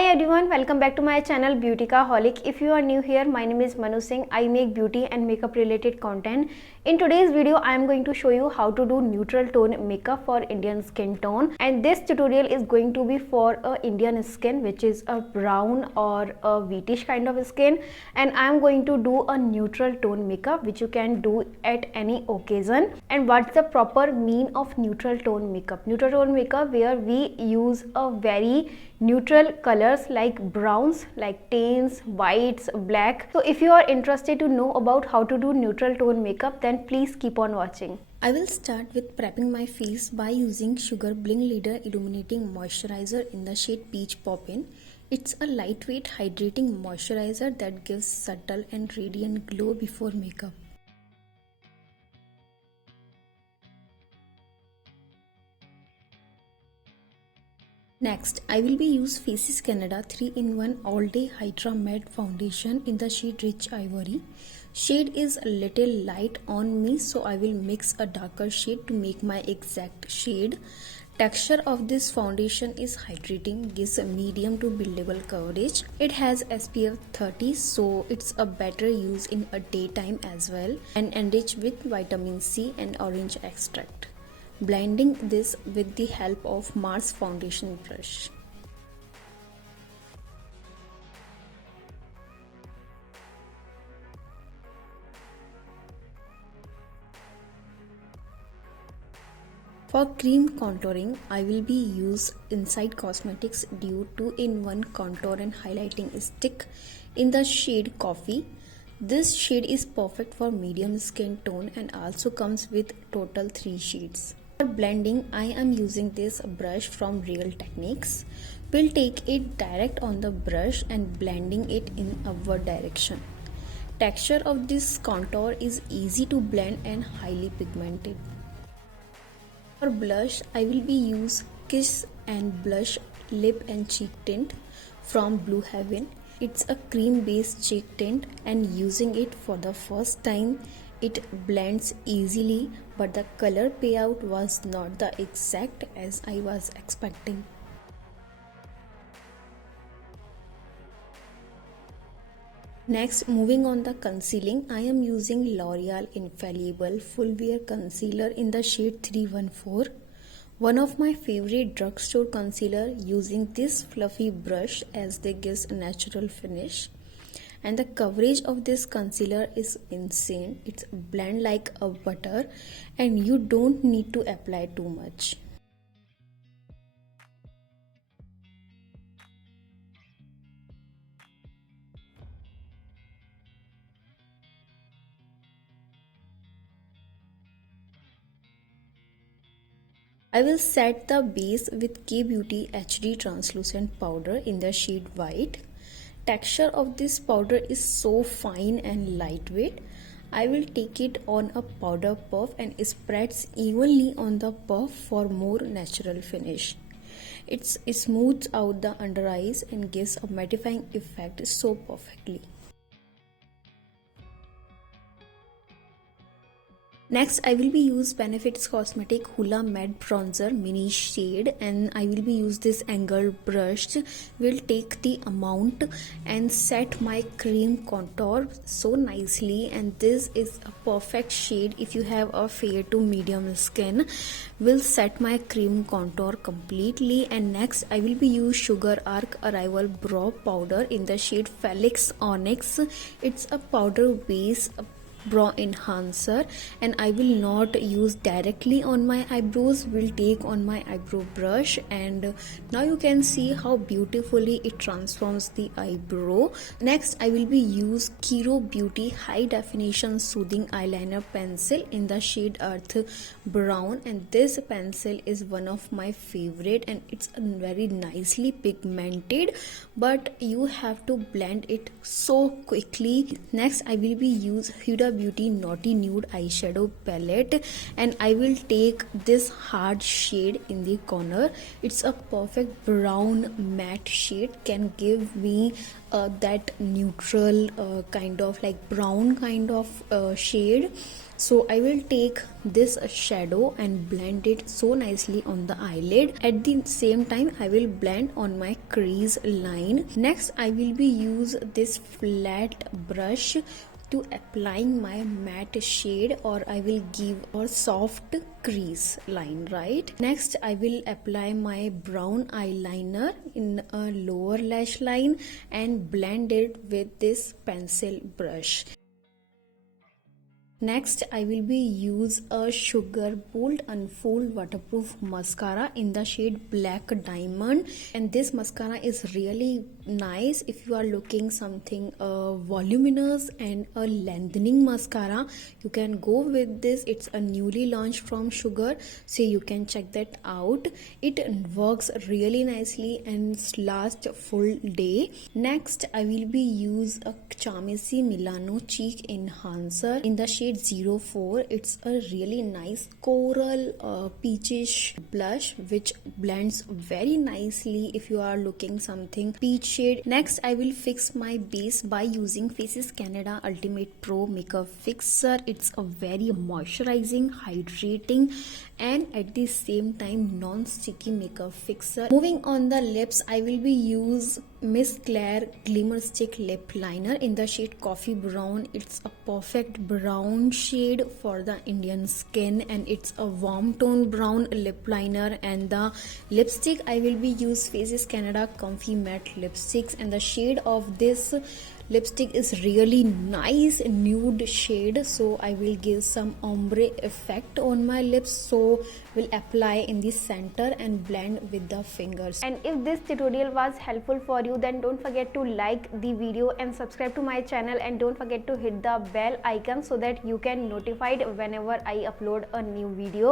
Hi everyone, welcome back to my channel Beautikaaholic. If you are new here, my name is Manu Singh. I make beauty and makeup related content. In today's video, I am going to show you how to do neutral tone makeup for Indian skin tone. And this tutorial is going to be for a Indian skin which is a brown or a wheatish kind of skin. And I am going to do a neutral tone makeup which you can do at any occasion. And what's the proper mean of neutral tone makeup? Neutral tone makeup where we use a very neutral colors like browns, like tans, whites, black. So if you are interested to know about how to do neutral tone makeup, then please keep on watching. I will start with prepping my face by using Sugar Bling Leader Illuminating Moisturizer in the shade Peach Poppin'. It's a lightweight hydrating moisturizer that gives subtle and radiant glow before makeup. Next, I will be use Faces Canada 3-in-1 All Day Hydra Matte Foundation in the shade Rich Ivory. Shade is a little light on me, so I will mix a darker shade to make my exact shade. Texture of this foundation is hydrating, gives a medium to buildable coverage. It has SPF 30, so it's a better use in a daytime as well, and enriched with vitamin C and orange extract. Blending this with the help of Mars foundation brush. For cream contouring, I will be use Inside Cosmetics Dew 2-in-1 Contour and Highlighting Stick in the shade Coffee. This shade is perfect for medium skin tone and also comes with total 3 shades. For blending, I am using this brush from Real Techniques. We'll take it direct on the brush and blending it in upward direction. Texture of this contour is easy to blend and highly pigmented. For blush, I will be use Kiss and Blush Lip and Cheek Tint from Blue Heaven. It's a cream based cheek tint, and using it for the first time, it blends easily, but the color payout was not the exact as I was expecting. Next, moving on the concealing, I am using L'Oreal Infallible Full Wear Concealer in the shade 314. One of my favorite drugstore concealer, using this fluffy brush as they gives a natural finish. And the coverage of this concealer is insane. It's blend like a butter and you don't need to apply too much. I will set the base with K-Beauty HD Translucent Powder in the shade White. Texture of this powder is so fine and lightweight. I will take it on a powder puff and spreads evenly on the puff for more natural finish. It smooths out the under eyes and gives a mattifying effect so perfectly. Next, I will be use Benefits Cosmetic Hoola Matte Bronzer Mini Shade, and I will be use this angled brush. Will take the amount and set my cream contour so nicely, and this is a perfect shade if you have a fair to medium skin. Will set my cream contour completely. And next, I will be use Sugar Arc Arrival Brow Powder in the shade Felix Onyx. It's a powder base brow enhancer, and I will not use directly on my eyebrows, will take on my eyebrow brush, and now you can see how beautifully it transforms the eyebrow. Next, I will be use Kiro Beauty High Definition Soothing Eyeliner Pencil in the shade Earth Brown, and this pencil is one of my favorite and it's very nicely pigmented, but you have to blend it so quickly. Next, I will be use Huda Beauty Naughty Nude Eyeshadow Palette, and I will take this hard shade in the corner. It's a perfect brown matte shade, can give me that neutral kind of like brown kind of shade. So I will take this shadow and blend it so nicely on the eyelid. At the same time I will blend on my crease line. Next I will be use this flat brush to applying my matte shade, or I will give a soft crease line, right? Next I will apply my brown eyeliner in a lower lash line and blend it with this pencil brush. Next I will be use a sugar bold unfold waterproof mascara in the shade Black Diamond, and this mascara is really nice if you are looking something voluminous and a lengthening mascara. You can go with this. It's a newly launched from Sugar, so you can check that out. It works really nicely and lasts full day. Next I will be use a Chamesi Milano cheek enhancer in the shade 04. It's a really nice coral peachish blush which blends very nicely if you are looking something peach shade. Next I will fix my base by using Faces Canada Ultimate Pro Makeup Fixer. It's a very moisturizing, hydrating and at the same time non-sticky makeup fixer. Moving on the lips, I will be use Miss Claire Glimmer Stick Lip Liner in the shade Coffee Brown. It's a perfect brown shade for the Indian skin and it's a warm tone brown lip liner. And the lipstick I will be use Faces Canada Comfy Matte Lipsticks, and the shade of this lipstick is really nice nude shade, so I will give some ombre effect on my lips, so will apply in the center and blend with the fingers. And if this tutorial was helpful for you, then don't forget to like the video and subscribe to my channel, and don't forget to hit the bell icon so that you can notified whenever I upload a new video.